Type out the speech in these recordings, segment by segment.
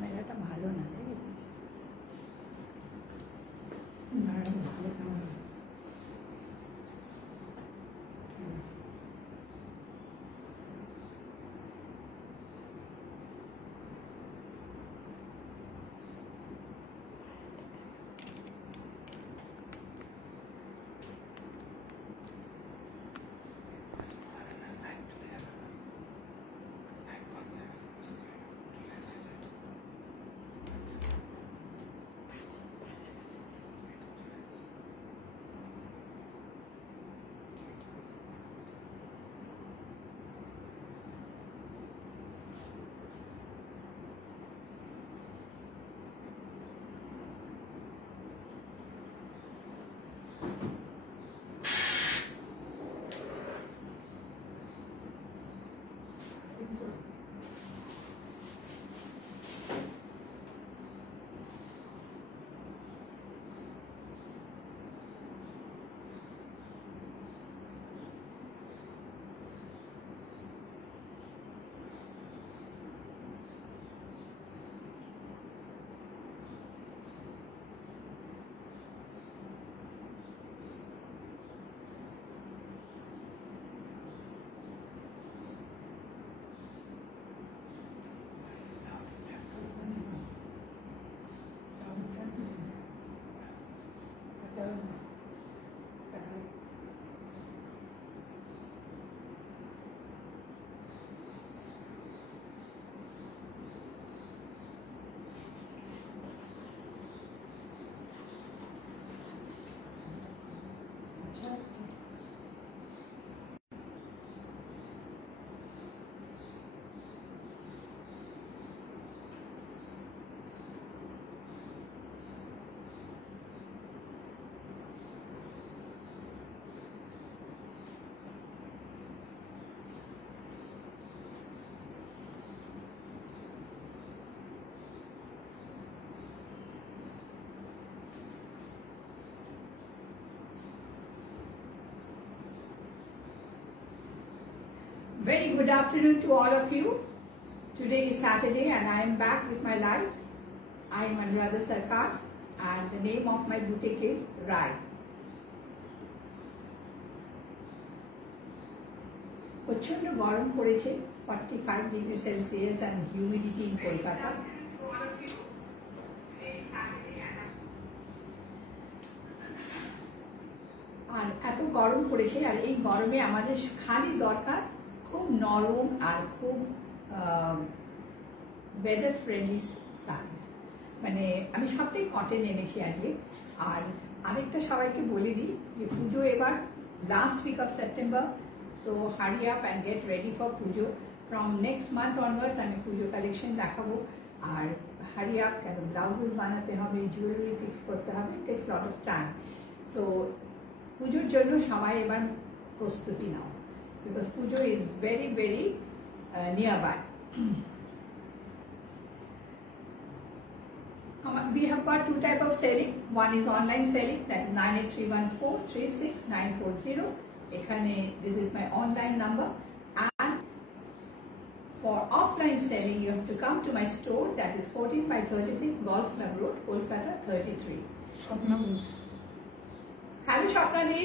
ক্যামেরাটা ভালো না, দেখেছিস? ভালো camera. Very good afternoon to all of you. Today is Saturday and I am back with my live. I am Anuradha Sarkar and the name of my boutique is Rai. প্রচন্ড গরম পড়েছে, 45 degrees Celsius and humidity in Kolkata. আর এত গরম পড়েছে, আর এই গরমে আমাদের খালি দরকার খুব নরম আর খুব ওয়েদার ফ্রেন্ডলি শাড়িজ। মানে আমি সবটাই কটন এনেছি আজকে। আর আরেকটা সবাইকে বলে দিই যে পুজো এবার last week of September, so hurry up and get ready for Pujo. From next month onwards আমি পুজো কালেকশন দেখাবো। আর হারি আপ, কেন ব্লাউজেস বানাতে হবে, জুয়েলারি ফিক্স করতে হবে, takes lot of time. So পুজোর জন্য সবাই এবার প্রস্তুতি নাও, because Pujo is very, very nearby. We have got two types of selling. One is online selling, that is 9831436940. This is my online number. And for offline selling, you have to come to my store, that is 14/36 Golf Club Road, Kolkata 33. Hello, Shopnali.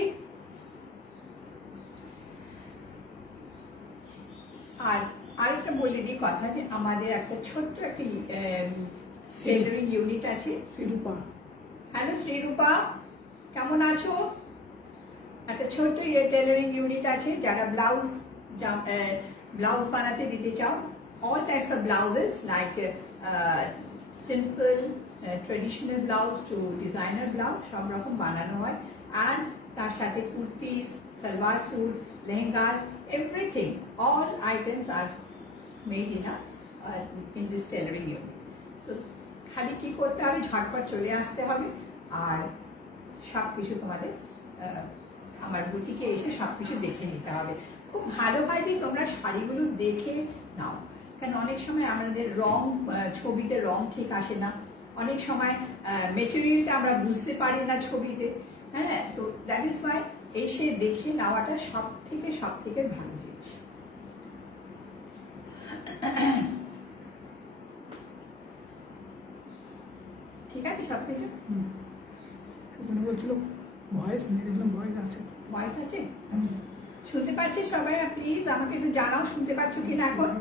আর আরেকটা বলে দিই কথা, যে আমাদের একটা ছোট্ট একটা tailoring unit আছে, শ্রীরূপা। হ্যালো শ্রীরূপা, কেমন আছো? একটা ছোট্ট টেলারিং ইউনিট আছে, যারা ব্লাউজ বানাতে দিতে চাও, all types of blouses like simple traditional blouse to designer blouse সব রকম বানানো হয়। আর তার সাথে kurtis, salwar suit, lehengas, everything, all items are made in this tailoring unit. So খালি কি করতে হবে, ঝটপট চলে আসতে হবে আর সবকিছু তোমাদের আমার বুটিকে এসে সবকিছু দেখে নিতে হবে। খুব ভালো হয় যে তোমরা শাড়িগুলো দেখে নাও, কারণ অনেক সময় আমাদের রং, ছবিতে রং ঠিক আসে না, অনেক সময় মেটেরিয়ালটা আমরা বুঝতে পারি না ছবিতে। হ্যাঁ, তো দ্যাট ইজ ওয়াই এসে দেখে নেওয়াটা সব থেকে ভালো জিনিস। আছে সব কিছু? ওখানে বলছিল ভয়েস নেই, দেখলাম ভয়েস আছে। ভয়েস আছে? শুনতে পাচ্ছে সবাই? প্লিজ আমাকে একটু জানাও শুনতে পাচ্ছ কিনা এখন।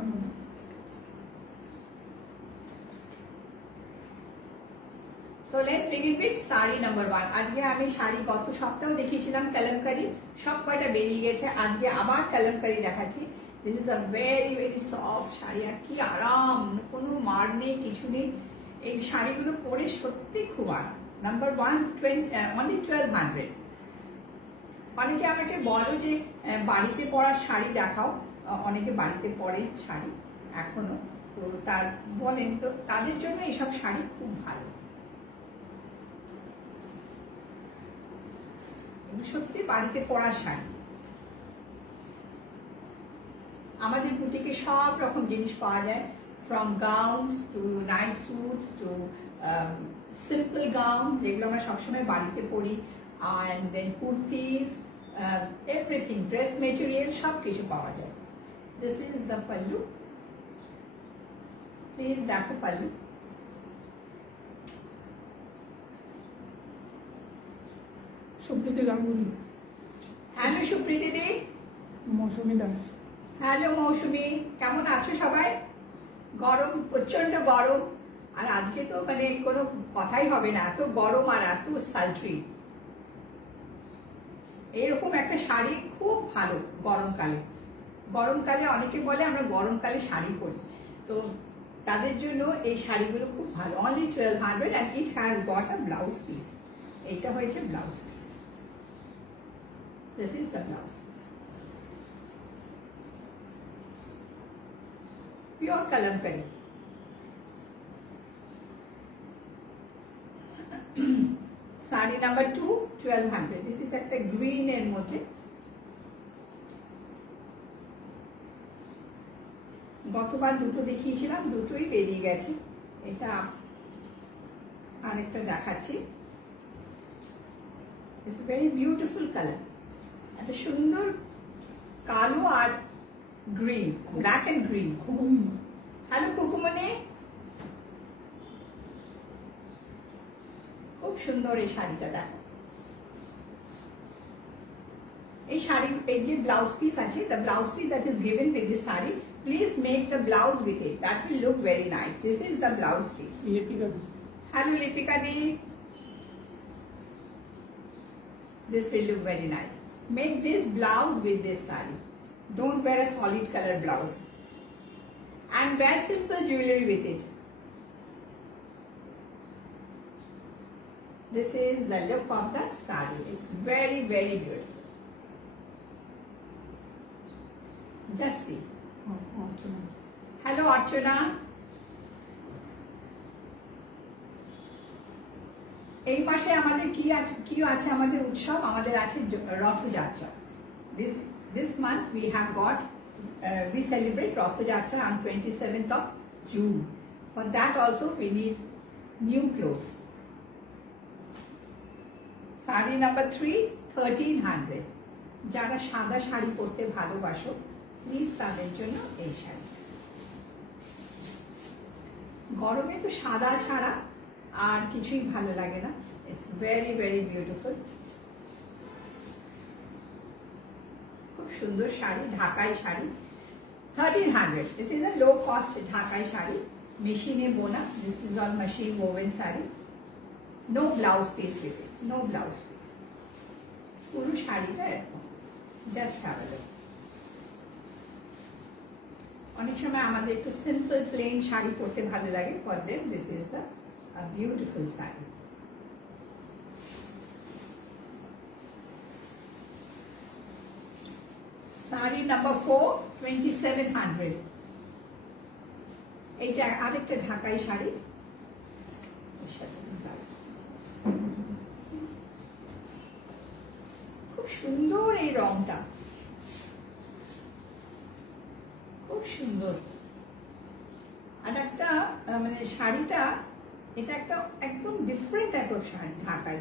So let's begin with sari নাম্বার 1। আজকে আমি শাড়ি গত সপ্তাহ দেখিয়েছিলাম কালামকারী, সব কয়টা বেরিয়ে গেছে। আজকে আবার কালামকারী দেখাচ্ছি। This is a very very soft sari, আর কি আরাম, কোনো মার নেই, কিছু নেই। এই শাড়িগুলো পরে সত্যি খুব আরাম। নাম্বার 1, অনলি 1200। অনেকে আমাকে বলো যে বাড়িতে পরা শাড়ি দেখাও, অনেকে বাড়িতে পরে শাড়ি এখনো, তো তার বলেন, তো তাদের জন্য এইসব শাড়ি খুব ভালো। সত্যি বাড়িতে পরার শাড়ি। আমাদের বুটিকে সব রকম জিনিস পাওয়া যায়, from gowns to night suits to simple gowns, যেগুলো আমরা সবসময় বাড়িতে পরি, and then kurtis, everything, dress material, সব কিছু পাওয়া যায়। This is the pallu. Please দেখো pallu। সুপ্রীতি গাঙ্গুলি। হ্যালো সুপ্রীতি দি। মৌসুমী দাস। হ্যালো মৌসুমী, কেমন আছো সবাই? গরম, প্রচন্ড গরম, আর আজকে তো মানে কোনো কথাই হবে না, এত গরম আর এত সালট্রি। এরকম একটা শাড়ি খুব ভালো গরমকালে। গরমকালে অনেকে বলে আমরা গরমকালে শাড়ি পরি, তো তাদের জন্য এই শাড়িগুলো খুব ভালো। অনলি 1200 and it has got a blouse piece. এইটা হয়েছে blouse piece. This is the blouse piece. Pure kalamkari. Sari নাম্বার 2, 1200। This is একটা গ্রিন এর মধ্যে। গতবার দুটো দেখিয়েছিলাম, দুটোই বেরিয়ে গেছে। এটা আরেকটা দেখাচ্ছি। It's a very beautiful color. একটা সুন্দর কালো আর green, black and green. Hello Kukumoni, খুব সুন্দর এই শাড়িটা দেখো। এই শাড়ি, এই যে ব্লাউজ পিস আছে, the blouse piece that is given with this sari, please make the blouse with it. That will look very nice. This is the blouse piece. Lipika. Hello Lipika di. This will look very nice. Make this blouse with this saree. Don't wear a solid color blouse. And wear simple jewelry with it. This is the look of the saree. It's very very beautiful. Just see. Hello Archana. এই মাসে আমাদের কি আছে আমাদের উৎসব, আমাদের আছে Rathyatra. This month we have got we celebrate Rathayatra on 27th of June. For that also we need new clothes. Sari number 3, 1300. যারা সাদা শাড়ি পরতে ভালোবাসো, প্লিজ তাদের জন্য এই শাড়ি। গরমে তো সাদা ছাড়া আর কিছুই ভালো লাগে না। ইটস ভেরি ভেরি বিউটিফুল, খুব সুন্দর শাড়ি, ঢাকাই শাড়ি। 1300. This is a low cost ঢাকাই শাড়ি, মেশিনে বোনা। This is all machine woven sari. No blouse piece with it, no blouse piece. পুরো শাড়িটা এরকম। Just have a look. অনেক সময় আমাদের একটু সিম্পল প্লেন শাড়ি পরতে ভালো লাগে। For them this is the a beautiful saree. Saree number 4, 2700. এইটা আরেকটা ঢাকাই শাড়ি। খুব সুন্দর এই রংটা, খুব সুন্দর। আর একটা মানে শাড়িটা, এটা একটা একদম ডিফারেন্ট টাইপ অফ শাড়ি ঢাকাই।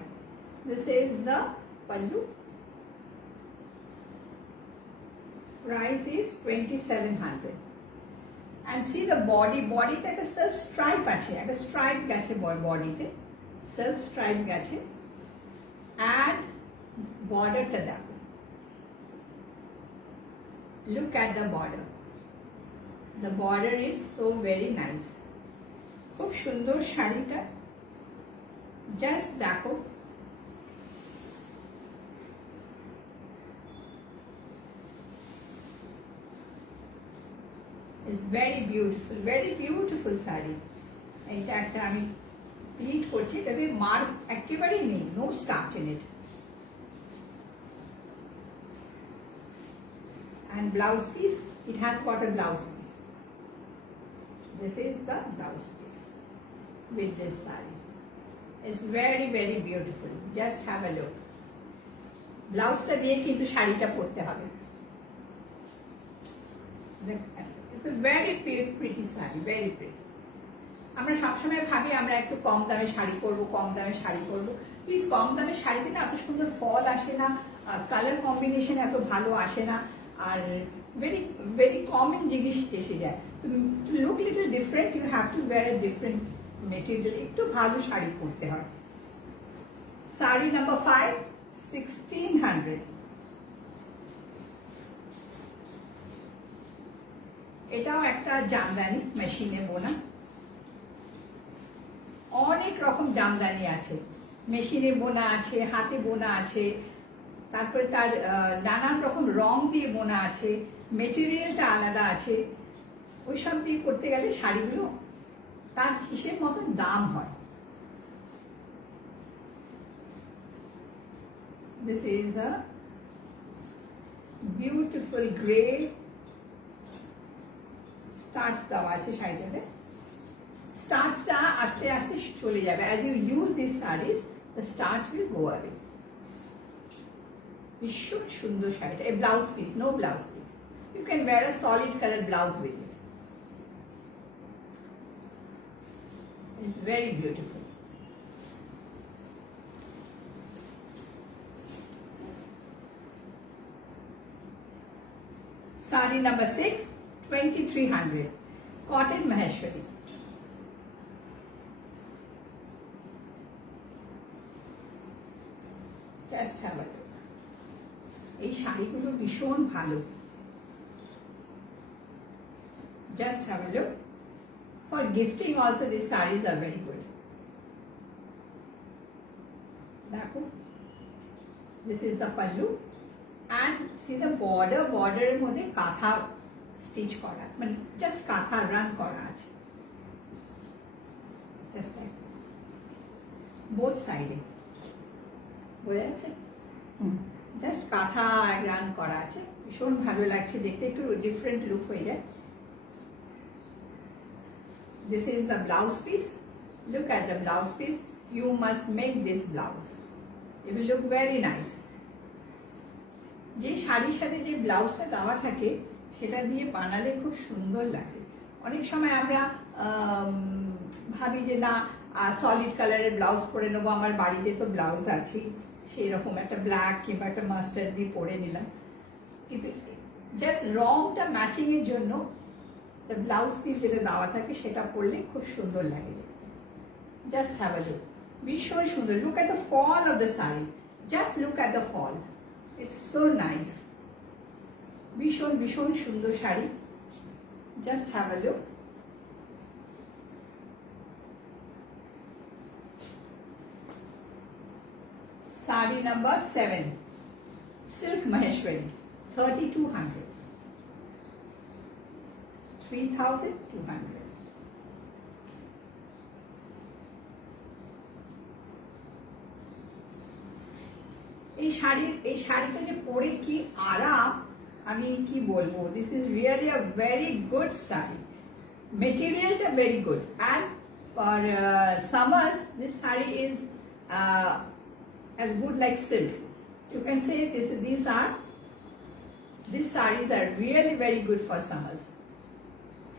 This is the pallu. Price is 2700. And see the body, bodyতে একটা সেলফ স্ট্রাইপ আছে, একটা স্ট্রাইপ গেছে বডিতে। সেলফ স্ট্রাইপ গেছে and বর্ডারটা দেখো, look at the border is so very nice, খুব সুন্দর শাড়িটা, জাস্ট দেখো। It's very beautiful sari. এটা একটা আমি প্লিট করছি, এটাতে মার্ক একেবারেই নেই, no starch in it. And blouse piece, it has got a blouse piece. This is the blouse piece with this saree. It's very beautiful. Just have a look. ব্লাউজটা দিয়ে কিন্তু শাড়িটা পরতে হবে। It's a very pretty saree, very pretty. আমরা সবসময় ভাবি আমরা একটু কম দামে শাড়ি পরবো, কম দামে শাড়ি পরবো। প্লিজ, কম দামে শাড়িতে না এত সুন্দর ফল আসে না, কালার কম্বিনেশন এত ভালো আসে না, আর very common জিনিস এসে যায়। To look little different, you have to wear a different material. একটু ভালো শাড়ি পরতে হয়। শাড়ি নাম্বার 5, 1600। এটাও একটা জামদানি, মেশিনে বোনা। অনেক রকম জামদানি আছে, মেশিনে বোনা আছে, হাতে বোনা আছে, তারপরে তার নানান রকম রং দিয়ে বোনা আছে, মেটেরিয়ালটা আলাদা আছে। ওইসব দিয়ে করতে গেলে শাড়িগুলো তার হিসেব মতো দাম হয়। This is a beautiful grey starch দেওয়া আছে শাড়িটাতে। স্টার্চটা আস্তে আস্তে চলে যাবে। As you use these sarees, the starch will go away. ভীষণ সুন্দর শাড়িটা। A blouse piece, no blouse piece. You can wear a solid color blouse with it. It's very beautiful. Saree number 6, 2300. Cotton Maheshwari. Just have a look. এই শাড়িগুলো ভীষণ ভালো। Just have a look. For gifting also these sarees are very good. দেখো, this is the pallu and see the border এর মধ্যে কাঁথা স্টিচ করা, মানে জাস্ট কাঁথা রান করা আছে, জাস্ট বোথ সাইডে, বোঝা যাচ্ছে? জাস্ট কাঁথা রান করা আছে, ভীষণ ভালো লাগছে দেখতে, একটু ডিফারেন্ট লুক হয়ে যায়। This is the blouse piece. Look at the blouse piece. You must make this blouse. It will look very nice. যে শাড়ির সাথে যে ব্লাউজটা দেওয়া থাকে সেটা দিয়ে বানালে খুব সুন্দর লাগে। অনেক সময় আমরা ভাবি যে না সলিড কালারের ব্লাউজ পরে নেবো, আমার বাড়িতে তো ব্লাউজ আছে, সেই রকম একটা ব্ল্যাক কিংবা একটা মাস্টার্ড দিয়ে পরে নিলাম, কিন্তু জাস্ট রংটা ম্যাচিং এর জন্য ব্লাউজ পিস যেটা দেওয়া থাকে সেটা পরলে খুব সুন্দর লাগে। জাস্ট হ্যাভ আ লুক, ভীষণ সুন্দর। Look at the fall of the sari, just look at the fall, it's so nice. ভীষণ সুন্দর sari, just have a look. Saree number 7, Silk Maheshwari, 3200. 3200. এই শাড়িটা যে পরে কি আরাম, আমি কি বলবো। This is really a very good saree. Materialটা very good, and for summers this saree is as good like silk. You can say these sarees are really very good for summers.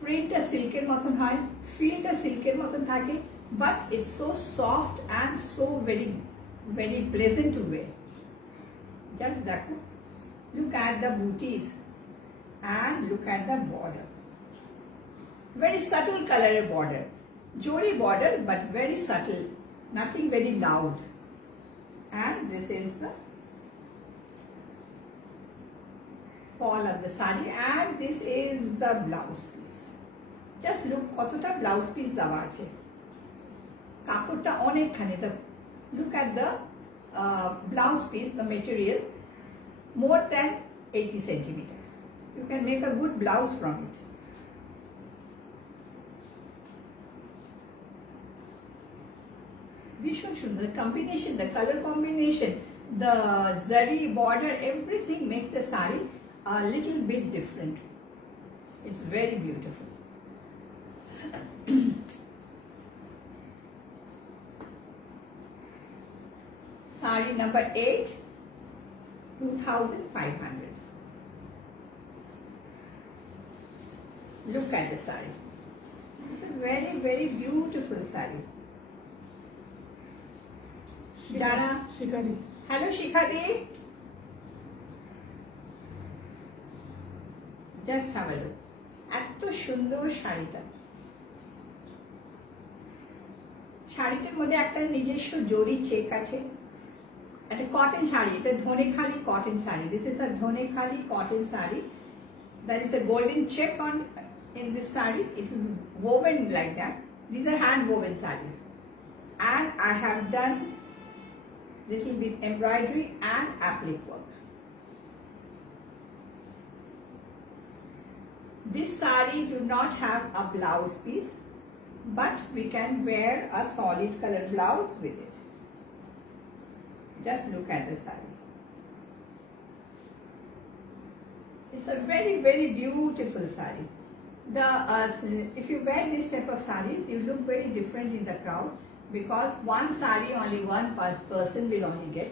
Printটা সিল্কের মতন হয়, ফিলটা সিল্কের মতন থাকে, but it's so soft and so very pleasant to wear. Just দেখো, look at the booties and look at the border. Very subtle color border, jori border but very subtle nothing very loud. And this is the fall of the sari, and this is the blouse piece. Just look kotota blouse piece দেওয়া আছে, কাপড়টা অনেকখানি। Look at the blouse piece, the material more than 80 centimeter. You can make a good blouse from it. ভীষণ সুন্দর combination, the color combination, the zari border, everything makes the sari a little bit different. It's very beautiful. Sari number 8, 2,500. Look at the sari. It's a very, very beautiful sari. Jana, শিকারি hello Shikhari. Just have a look. এত সুন্দর শাড়িটা। শাড়িটার মধ্যে একটা নিজস্ব জরি চেক আছে। একটা কটন শাড়ি, এটা Dhanekhali cotton sari. This is a Dhanekhali cotton sari. There is a golden check on in this saree. It is woven like that. These are hand woven sarees, and I have done little bit embroidery and applique work. This saree do not have a blouse piece, but we can wear a solid color blouse with it. Just look at the saree. It's a very, very beautiful saree. If you wear this type of sarees, you look very different in the crowd, because one saree only one person will only get.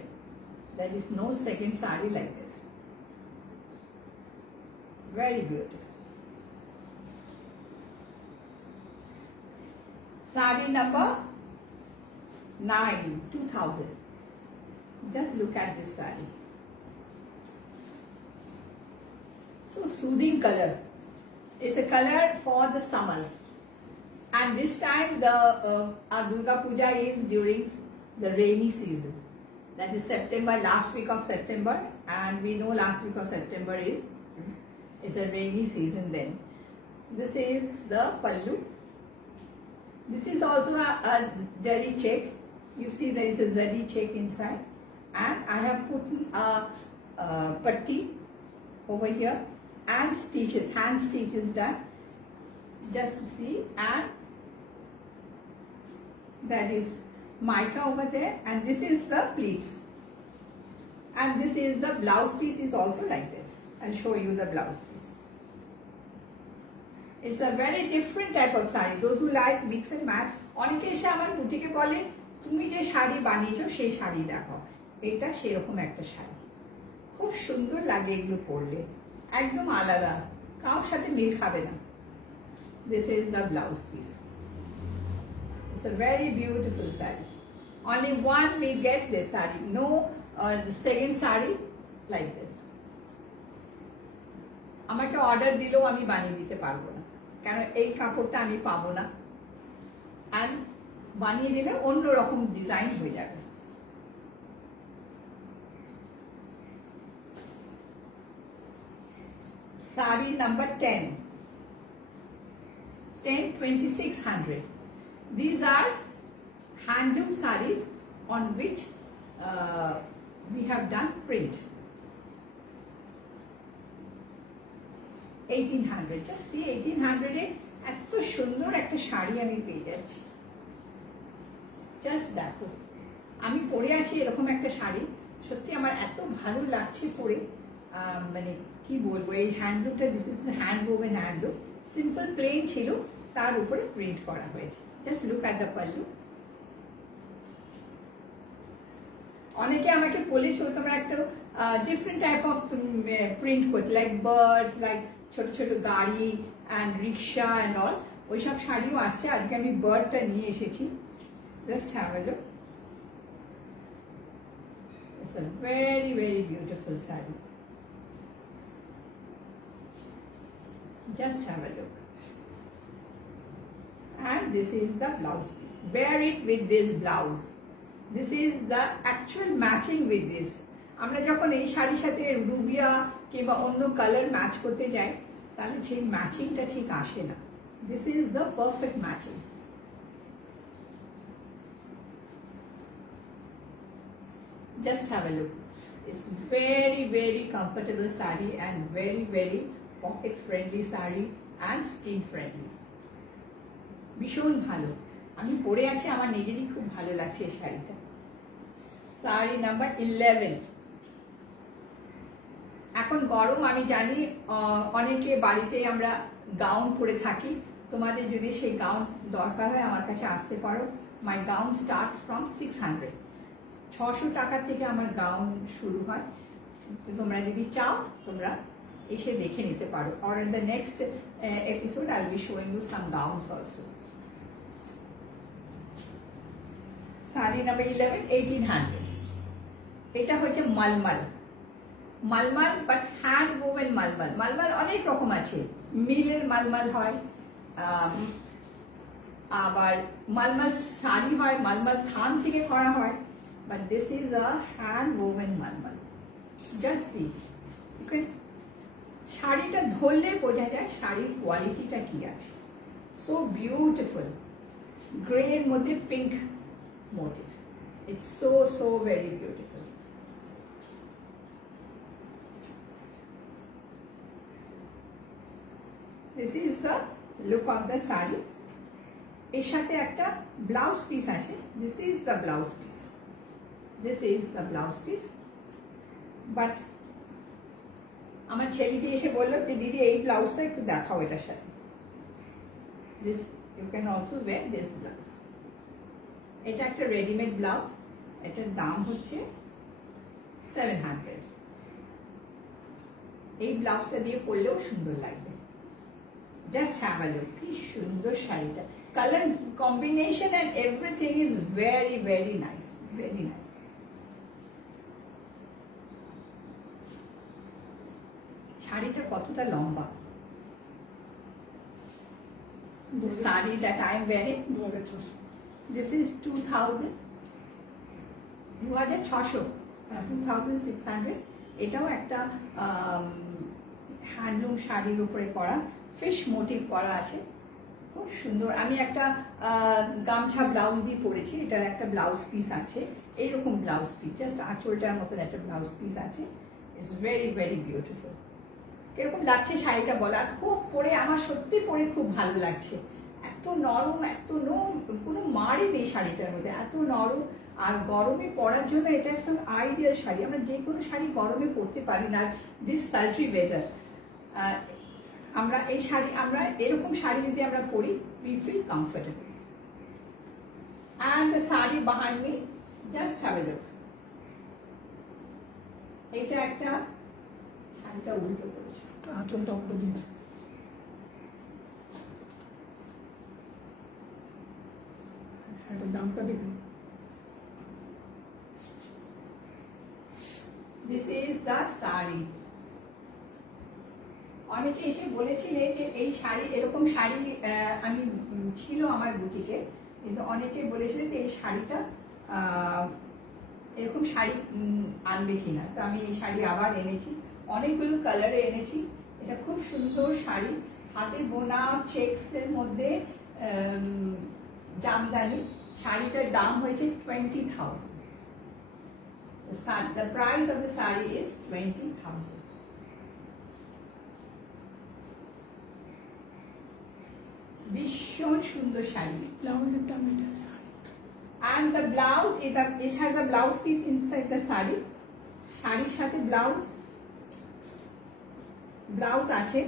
There is no second saree like this. Very beautiful. Saree number 9, 2,000. Just look at this saree. So soothing color. It's a color for the summers. And this time the Durga Puja is during the rainy season. That is September, last week of September, and we know last week of September is a rainy season then. This is the pallu. This is also a zari check. You see there is a zari check inside, and I have put a patti over here and stitches, hand stitches done. Just to see, and that is mica over there, and this is the pleats, and this is the blouse piece is also like this. I'll show you the blouse piece. It's a very different type of saree. Those who like mix and match, অনেকে এসে আমার বুটিকে বলে তুমি যে শাড়ি বানিয়েছো সেই শাড়ি দেখো, এটা সেরকম একটা শাড়ি, খুব সুন্দর লাগে এগুলো পরলে, একদম আলাদা, কারোর সাথে মিল খাবে না। This is the blouse piece. It's a very beautiful saree. Only one will get this saree. No, the second saree like this. আমাকে অর্ডার দিলেও আমি বানিয়ে দিতে পারবো না, কেন এই কাপড়টা আমি পাবো না, আর বানিয়ে দিলে অন্য রকম ডিজাইন হয়ে যাবে। Saree number 10. 2600. These are handloom sarees on which we have done print. 1800. Just see 1800 এ এত সুন্দর একটা শাড়ি আমি পেয়ে যাচ্ছি। জাস্ট দেখো, আমি পরে আছি এরকম একটা শাড়ি, সত্যি আমার এত ভালো লাগছে পরে। মানে কি বলবো, এই হ্যান্ডলুমটা, this is the hand woven handloom, simple plain ছিল, তার উপরে প্রিন্ট করা হয়েছে। Just look at the pallu. অনেকে আমাকে বলেছো তোমরা একটা ডিফারেন্ট টাইপ অফ প্রিন্ট করতে, লাইক বার্ডস, লাইক ছোট ছোট গাড়ি অ্যান্ড রিক্সা অ্যান্ড অল, ওইসব শাড়িও আসছে। আজকে আমি বার্ডটা নিয়ে এসেছি। Just have a look. It's a very very beautiful sari. Just have a look. And this is the blouse piece. Wear it with this blouse. This is the actual matching with this. আমরা যখন এই শাড়ির সাথে রুবিয়া কিংবা অন্য colour match করতে যাই তাহলে সেই ম্যাচিংটা ঠিক আসে না. This is the perfect matching. Just have a look. It's very, very comfortable sari and very, very pocket friendly sari and skin friendly. ভীষণ ভালো. আমি পরে আছি, আমার নিজেরই খুব ভালো লাগছে এই শাড়িটা. শাড়ি নাম্বার 11. এখন গরম, আমি জানি অনেকে বাড়িতে আমরা গাউন পরে থাকি. তোমাদের যদি সেই গাউন দরকার হয় আমার কাছে আসতে পারো. মাই গাউন স্টার্টস ফ্রম 600. 600 টাকা থেকে আমার গাউন শুরু হয়. তোমরা যদি চাও তোমরা এসে দেখে নিতে পারো. or in the next episode I'll be showing you some gowns also. Sari নাম্বার 11, 1800. এটা হচ্ছে মালমাল. মালমাল বাট হ্যান্ড ওভেন মালমাল. মালমাল অনেক রকম আছে. মিলের মালমাল হয়, আবার মালমাল শাড়ি হয়, মালমাল থান থেকে করা হয়. But this is a hand woven malmal. Just see. You can শাড়িটা ধরলে বোঝা যায় শাড়ির কোয়ালিটিটা কি আছে. So beautiful. Grey এর মধ্যে pink motif. It's so very beautiful. This is the look of the saree. এর সাথে একটা ব্লাউজ পিস আছে. This is the blouse piece. This is the blouse piece. But আমার ছেলেটি এসে বললো যে দিদি এই ব্লাউজটা একটু দেখাও এটার সাথে. This you can also wear this blouse. এটা একটা রেডিমেড ব্লাউজ. এটার দাম হচ্ছে 700. এই ব্লাউজটা দিয়ে পরলেও সুন্দর লাগবে. Just have a look. কি সুন্দর শাড়িটা. Color combination and everything is very, very nice. Very nice. শাড়িটা কতটা লম্বা. The saree that I am wearing, 2600. this is 2000. 2600. 2600. এটাও একটা হ্যান্ডলুম শাড়ির উপরে করা, ফিশ মোটিভ করা আছে. খুব সুন্দর. আমি একটা গামছা ব্লাউজ দিয়ে পরেছি. এটার একটা ব্লাউজ পিস আছে, এইরকম ব্লাউজ পিস, জাস্ট আঁচলটার মতন একটা ব্লাউজ পিস আছে. It's very, very beautiful. কিরকম লাগছে শাড়িটা বলার. খুব পরে আমার সত্যি পরে খুব ভালো লাগছে. এত নরম, এত কোনো মারই নেই শাড়িটার মধ্যে, এত নরম. আর গরমে পরার জন্য এটা একদম আইডিয়াল শাড়ি. আমরা যে কোনো শাড়ি গরমে পরতে পারি না. দিস সালট্রি ওয়েদার আমরা এই শাড়ি, আমরা এরকম শাড়ি যদি আমরা পরি, we feel comfortable. And the saree behind me, just have a look. এটা একটা, শাড়িটা উল্টো করেছে, আঁচলটা উল্টো দিয়েছে. শাড়িটার দামটা দেখুন. This is the saree. অনেকে এসে বলেছিলেন যে এই শাড়ি, এরকম শাড়ি আমি ছিল আমার বুটিকে, কিন্তু অনেকে বলেছিলেন যে এই শাড়িটা এরকম শাড়ি আনবে কিনা. তো আমি এই শাড়ি আবার এনেছি, অনেকগুলো কালারে এনেছি. এটা খুব সুন্দর শাড়ি, হাতে বোনা, চেকস এর মধ্যে জামদানি. শাড়িটার দাম হয়েছে 20,000. The price of the saree is 20,000. ভীষণ সুন্দর শাড়ি. ব্লাউজের দাম এটা. And the blouse, it has a blouse piece inside the saree. শাড়ির সাথে ব্লাউজ আছে.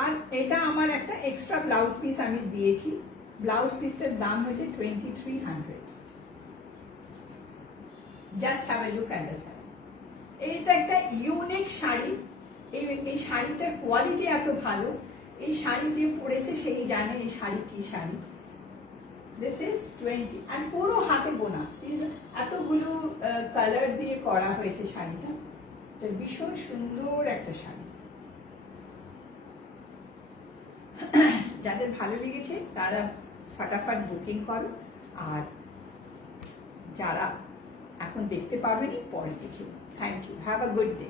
আর এটা আমার একটা এক্সট্রা ব্লাউজ পিস আমি দিয়েছি. ব্লাউজ পিসটার দাম হচ্ছে 2300. Just have a look at the saree. এটা একটা ইউনিক শাড়ি. এই শাড়িটার কোয়ালিটি এত ভালো. এই শাড়ি যে পরেছে সেই জানে এই শাড়ি কি শাড়ি. This is 20 and পুরো হাতে বোনা. এতগুলো কালার দিয়ে করা হয়েছে শাড়িটা. এটা ভীষণ সুন্দর একটা শাড়ি. যাদের ভালো লেগেছে তারা ফটাফট বুকিং করো, আর যারা এখন দেখতে পারবেনি পরে দেখে। Thank you, have a good day.